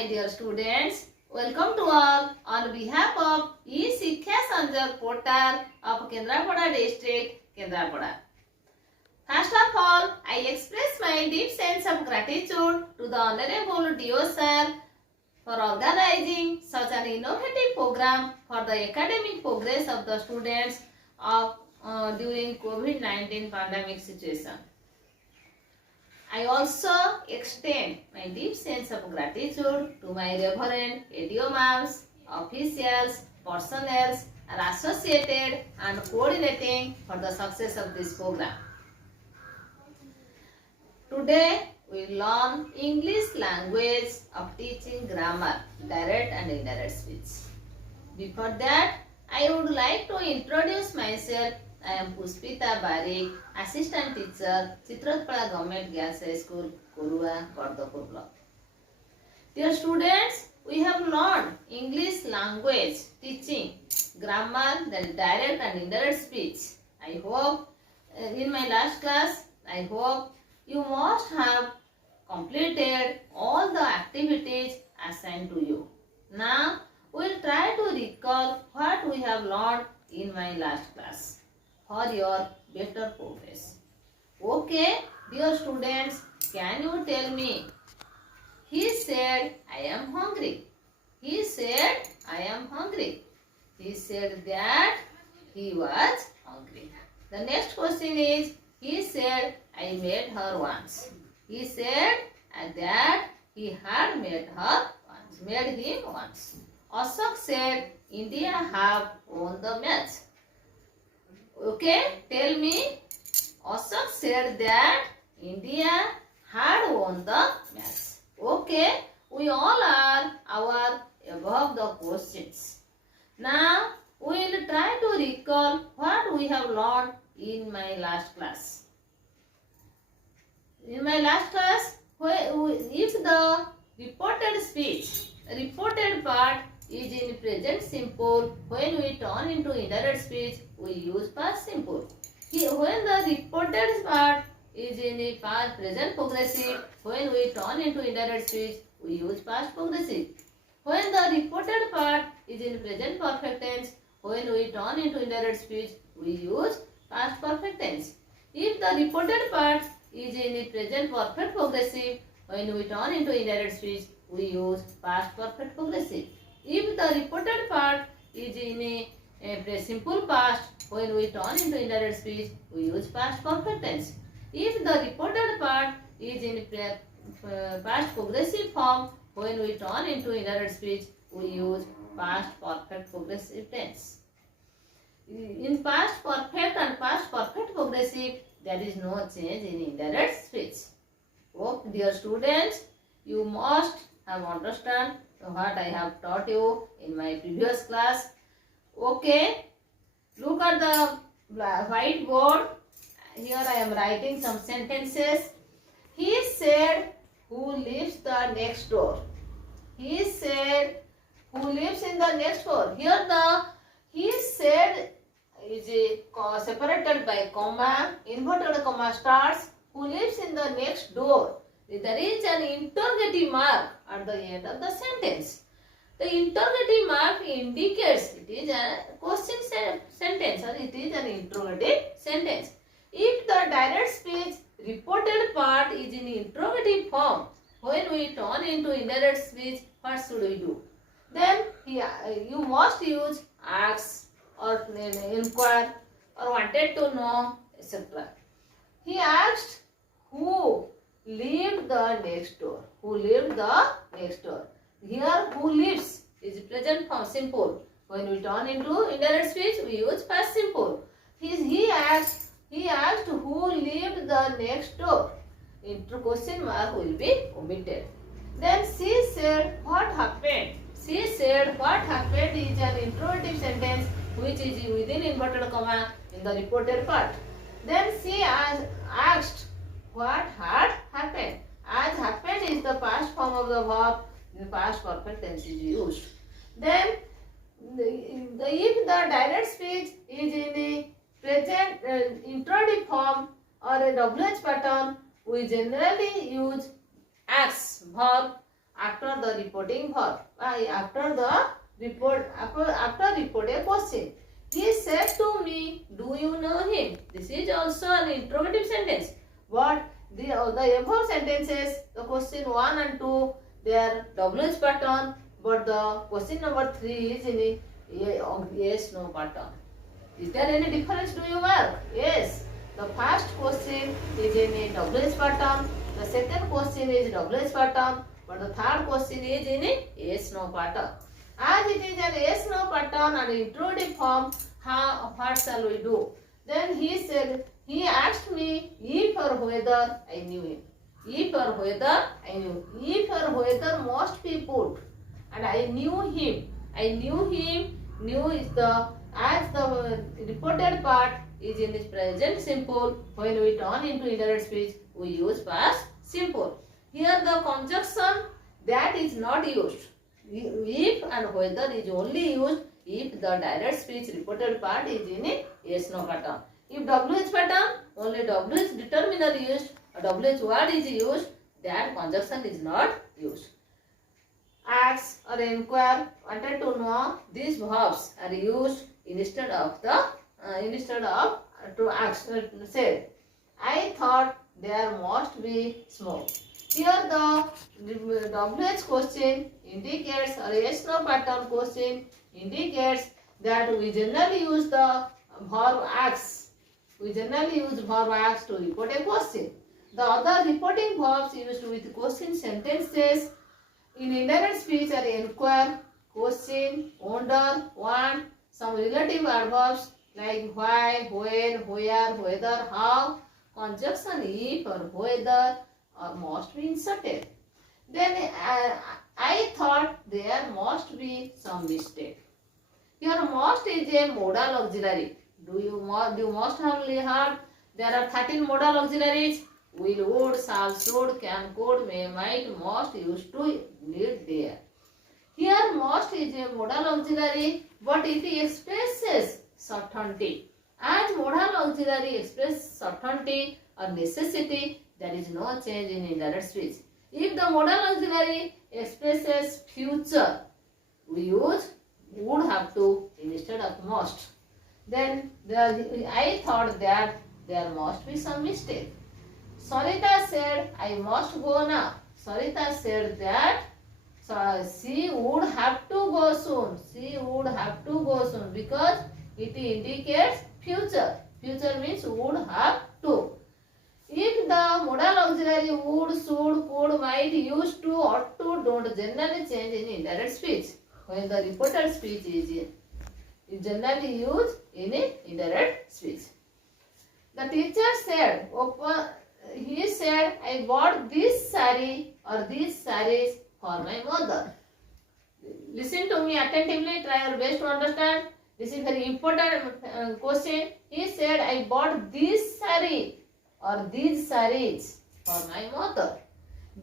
my dear students. Welcome to all on behalf of E-Shiksha Sanjog portal of Kendrapada district, Kendrapada. First of all, I express my deep sense of gratitude to the Honorable DO Sir for organizing such an innovative program for the academic progress of the students during COVID-19 pandemic situation. I also extend my deep sense of gratitude to my reverend ADO-mams, officials, personnel are associated and coordinating for the success of this program. Today we learn English language of teaching grammar, direct and indirect speech. Before that, I would like to introduce myself. I am Puspita Barik, Assistant Teacher, Chitratpara Government Girls High School, Korua, Bardapur Block. Dear students, we have learned English language, teaching, grammar, then direct and indirect speech. I hope in my last class, I hope you must have completed all the activities assigned to you. Now, we will try to recall what we have learned in my last class for your better progress. Okay, dear students, can you tell me? He said, I am hungry. He said, I am hungry. He said that he was hungry. The next question is, he said, I met her once. He said that he had met him once. Ashok said, India have won the match. Okay, tell me. Ashok said that India had won the match. Okay, we all are aware above the questions. Now, we will try to recall what we have learned in my last class. In my last class, if the reported part is in present simple, when we turn into indirect speech, we use past simple. When the reported part is in the past present progressive, when we turn into indirect speech, we use past progressive. When the reported part is in present perfect tense, when we turn into indirect speech, we use past perfect tense. If the reported part is in the present perfect progressive, when we turn into indirect speech, we use past perfect progressive. If the reported part is in a simple past, when we turn into indirect speech, we use past perfect tense. If the reported part is in past progressive form, when we turn into indirect speech, we use past perfect progressive tense. In past perfect and past perfect progressive, there is no change in indirect speech. Oh, dear students, you must have understand what I have taught you in my previous class. Okay, look at the whiteboard. Here I am writing some sentences. He said, who lives the next door? He said, who lives in the next door? Here the he said is separated by comma, inverted comma starts. Who lives in the next door? There is an interrogative mark at the end of the sentence. The interrogative mark indicates it is a question sentence or it is an interrogative sentence. If the direct speech reported part is in interrogative form, when we turn into indirect speech, what should we do? Then you must use ask or inquire or wanted to know, etc. He asked who lived the next door. Who lived the next door? Here who lives is present form simple. When we turn into indirect speech, we use past simple. He asked who lived the next door. Question mark will be omitted. Then she said what happened. She said what happened is an interrogative sentence which is within inverted comma in the reported part. Then she asked what had happened. As happened is the past form of the verb, the past perfect tense is used. Then if the direct speech is in the present interrogative form or a WH pattern, we generally use ask verb after the reporting verb. After report a question. He said to me, do you know him? This is also an interrogative sentence. But the above sentences, the question 1 and 2, they are WH pattern, but the question number 3 is in a yes no pattern. Is there any difference? Do you work? Yes. The first question is in a WH pattern. The second question is WH pattern, but the third question is in a yes no pattern. As it is an yes no pattern and interrogative form, what shall we do? Then he asked me if or whether I knew him. If or whether I knew. If or whether must be put. And I knew him. I knew him. Knew is as the reported part is in the present simple. When we turn into indirect speech, we use past simple. Here the conjunction that is not used. If and whether is only used if the direct speech reported part is in a yes no pattern. If WH pattern, only WH determiner used, a WH word is used, that conjunction is not used. Ask or inquire, wanted to know, these verbs are used instead of to ask, said. I thought there must be smoke. Here the WH question indicates, or yes no pattern question indicates that we generally use the verb ask. We generally use verb ask to report a question. The other reporting verbs used with question sentences in indirect speech are inquire, question, wonder, want, some relative adverbs like why, when, where, whether, how, conjunction if or whether or must be inserted. Then I thought there must be some mistake. Here must is a modal auxiliary. You must have heard there are 13 modal auxiliaries. Will, would, shall, should, can, could, may, might, must, used to, need, there. Here must is a modal auxiliary, but it expresses certainty. As modal auxiliary expresses certainty or necessity, there is no change in indirect speech. If the modal auxiliary expresses future, we use would have to instead of must. Then I thought that there must be some mistake. Sarita said, I must go now. Sarita said that she would have to go soon. She would have to go soon because it indicates future. Future means would have to. If the modal auxiliary would, should, could, might, used to, ought to, don't generally change in indirect speech. When the reported speech is generally used in indirect speech. The teacher said, he said, I bought this saree or these sarees for my mother. Listen to me attentively, try your best to understand. This is very important question. He said, I bought this saree or these sarees for my mother.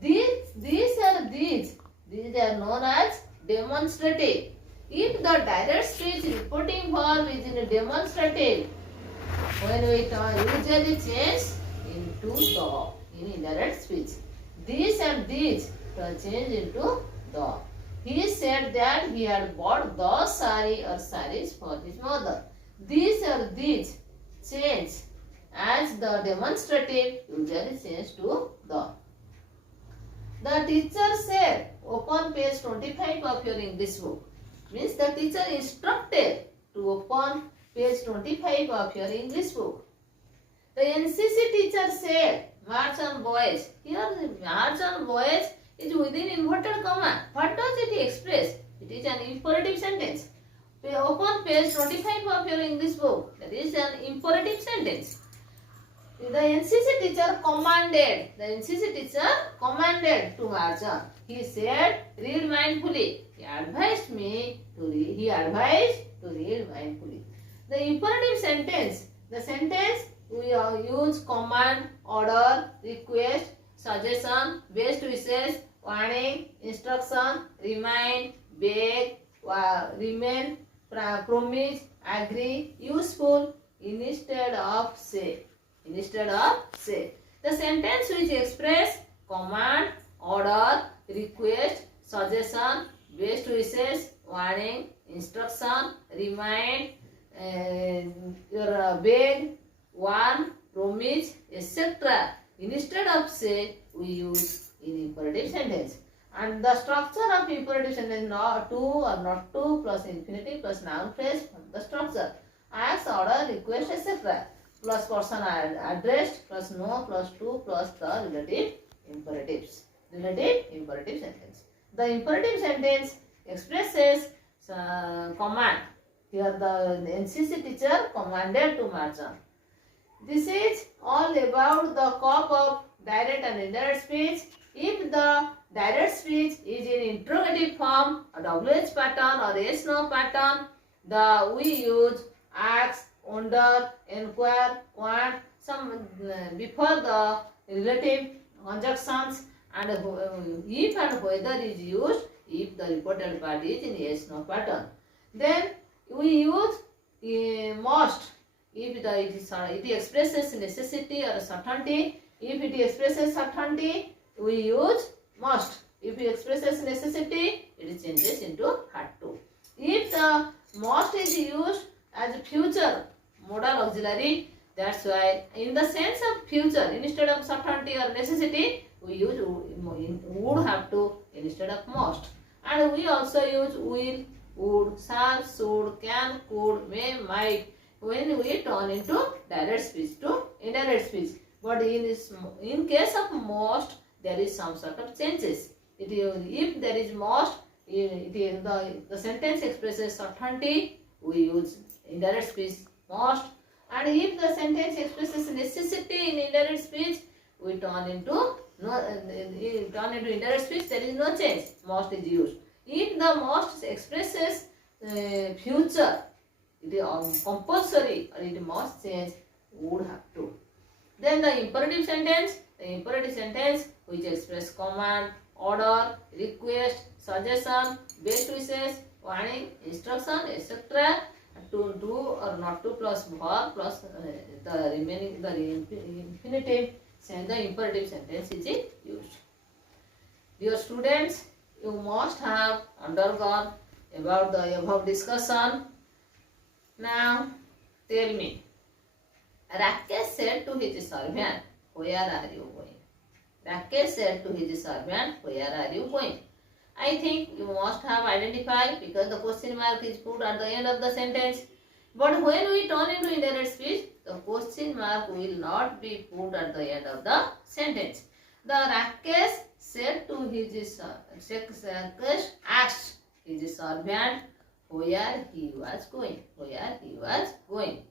These are known as demonstrative. If the direct speech reporting verb is in a demonstrative, when we usually change into the in indirect speech. These and these change into the. He said that he had bought the saree or sarees for his mother. These or these change as the demonstrative usually change to the. The teacher said, open page 25 of your English book. Means the teacher instructed to open page 25 of your English book. The NCC teacher said, march on boys. Here the march on boys is within inverted comma. What does it express? It is an imperative sentence. Open page 25 of your English book. That is an imperative sentence. The NCC teacher commanded. The NCC teacher commanded to march on. He said, read mindfully. He advised me to read. He advised to read mindfully. The imperative sentence. The sentence we use command, order, request, suggestion, best wishes, warning, instruction, remind, beg, remain, promise, agree, useful, instead of say. Instead of say. The sentence which express command, order, request, suggestion, best wishes, warning, instruction, remind, your beg, warn, promise, etc. Instead of say, we use in imperative sentence. And the structure of imperative sentence, not to or not to plus infinitive plus noun phrase, the structure. Ask, order, request, etc. Plus person addressed plus no plus to plus the relative imperatives. Relative imperative sentence. The imperative sentence expresses command. Here the NCC teacher commanded to march on. This is all about the scope of direct and indirect speech. If the direct speech is in interrogative form, a WH pattern or yes/no pattern, we use ask, wonder, inquire, want, some before the relative conjunctions, and if and whether is used if the reported part is in yes/no pattern. Then we use must if it expresses necessity or certainty. If it expresses certainty, we use must. If it expresses necessity, it changes into had to. If the must is used as a future modal auxiliary, that's why in the sense of future, instead of certainty or necessity, we use would, have to instead of must. And we also use will, would, shall, should, can, could, may, might when we turn into direct speech to indirect speech. But in case of most, there is some sort of changes. If there is most, the sentence expresses certainty, we use indirect speech most. And if the sentence expresses necessity in indirect speech, we turn into indirect speech. There is no change. Most is used. If the most expresses future, it is compulsory or it must change, would have to. Then the imperative sentence which express command, order, request, suggestion, best wishes, warning, instruction, etc. To do or not to plus verb plus the remaining infinitive, the imperative sentence is used. Dear students, you must have undergone about the above discussion. Now tell me, Rakesh said to his servant, where are you going? Rakesh said to his servant, where are you going? I think you must have identified because the question mark is put at the end of the sentence. But when we turn into indirect speech, the question mark will not be put at the end of the sentence. The Rakesh said to his Rakesh asked his servant where he was going. Where he was going.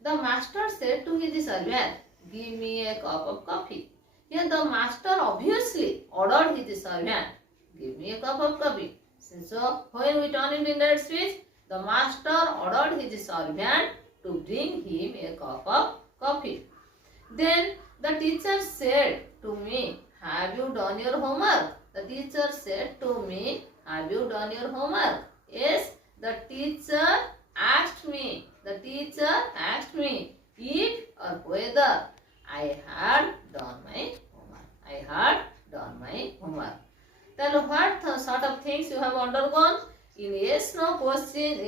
The master said to his servant, give me a cup of coffee. Here the master obviously ordered his servant, give me a cup of coffee. So when we turn into indirect speech, the master ordered his servant to bring him a cup of coffee. Then the teacher said to me, have you done your homework? The teacher said to me, have you done your homework? Yes, the teacher asked me if or whether I had done my homework. Then what sort of things you have undergone? In yes/no question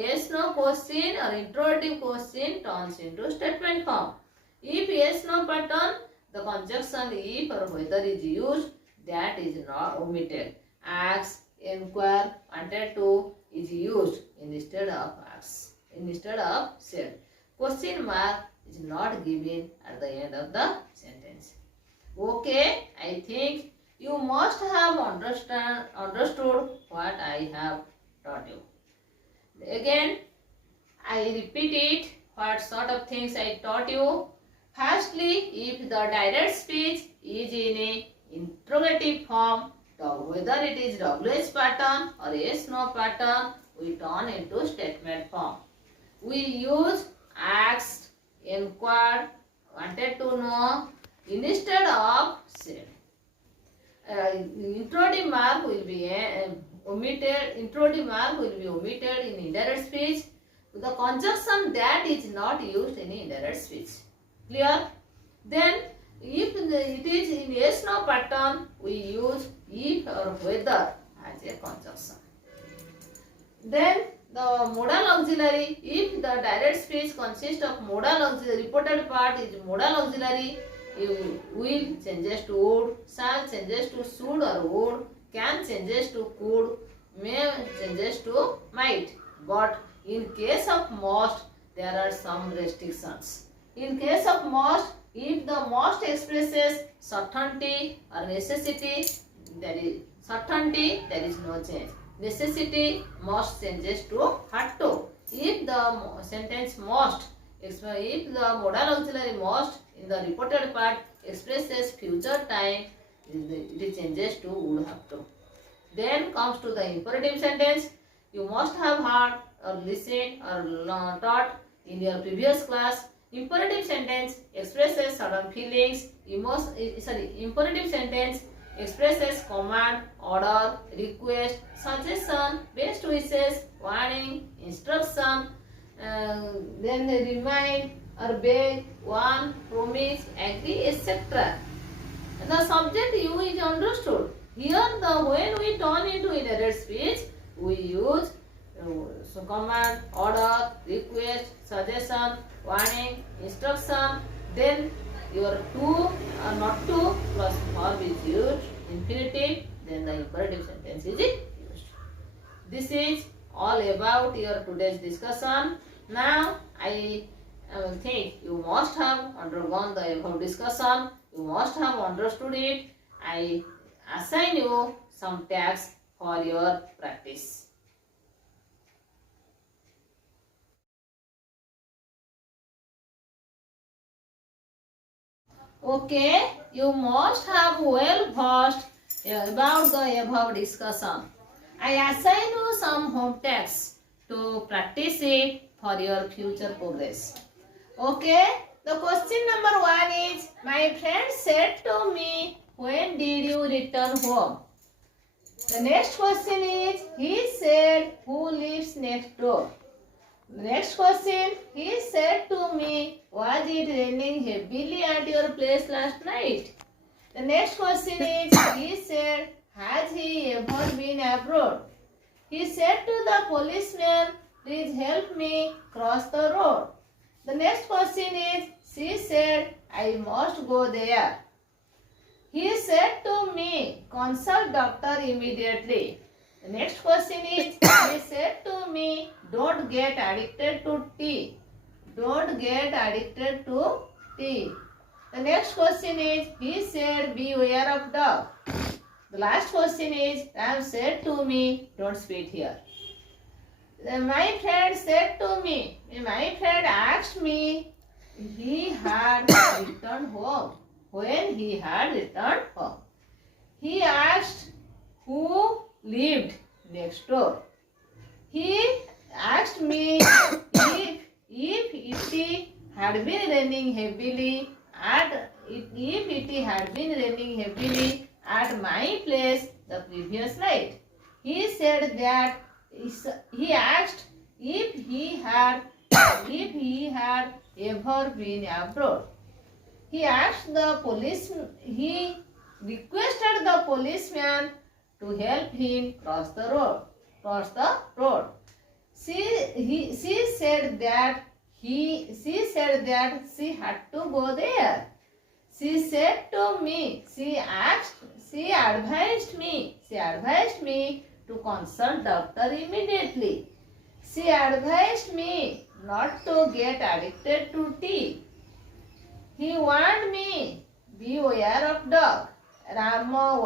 or interrogative question turns into statement form. If yes/no pattern, the conjunction if or whether is used, that is not omitted. Ask, inquire, wanted to is used instead of ask, instead of said. Question mark is not given at the end of the sentence. Okay, I think you must have understood what I have taught you. Again, I repeat it, what sort of things I taught you. Firstly, if the direct speech is in a interrogative form, whether it is WH pattern or yes/no pattern, we turn into statement form. We use asked, inquired, wanted to know instead of said. Interrogative mark will be omitted. Interrogative mark will be omitted in indirect speech. The conjunction that is not used in indirect speech. Clear? Then If it is in yes no pattern, we use if or whether as a conjunction. Then the modal auxiliary, if the direct speech consists of modal auxiliary, reported part is modal auxiliary, you will changes to would, shall changes to should or would, can changes to could, may changes to might. But in case of must, there are some restrictions. In case of must, if the must expresses certainty or necessity, there is no change. Necessity, must changes to had to. If the sentence must, if the modal auxiliary must in the reported part expresses future time, it changes to would have to. Then comes to the imperative sentence. You must have heard or listened or taught in your previous class. Imperative sentence expresses certain feelings. Imperative sentence expresses command, order, request, suggestion, best wishes, warning, instruction, then remind or beg, warn, promise, agree, etc. The subject you is understood. Here, when we turn into indirect speech, we use command, order, request, suggestion, warning, instruction. Then your to or not to plus verb is used, infinitive. Then the imperative sentence is used. This is all about your today's discussion. Now I think you must have undergone the above discussion. You must have understood it. I assign you some tasks for your practice. Okay, you must have well versed about the above discussion. I assign you some home tasks to practice it for your future progress. Okay, the question number 1 is, my friend said to me, when did you return home? The next question is, he said, who lives next door? The next question, he said to me, was it raining heavily at your place last night? The next question is, he said, has he ever been abroad? He said to the policeman, please help me cross the road. The next question is, she said, I must go there. He said to me, consult doctor immediately. The next question is, he said to me, don't get addicted to tea. Don't get addicted to tea. The next question is, he said, beware of dog. The last question is, Ram said to me, don't spit here. My friend said to me, my friend asked me, he had returned home. When he had returned home, he asked who lived next door. He asked me if it had been raining heavily at my place the previous night. He said that he asked if he had ever been abroad. He requested the policeman to help him cross the road. She said that she had to go there. She said to me, she advised me to consult doctor immediately. She advised me not to get addicted to tea. He warned me, beware of dog. Rama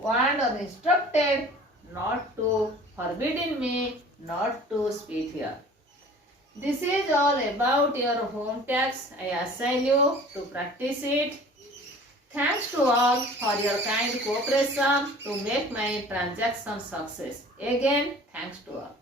warned or instructed not to, forbidden me not to speak here. This is all about your home tasks. I assign you to practice it. Thanks to all for your kind cooperation to make my transaction success. Again, thanks to all.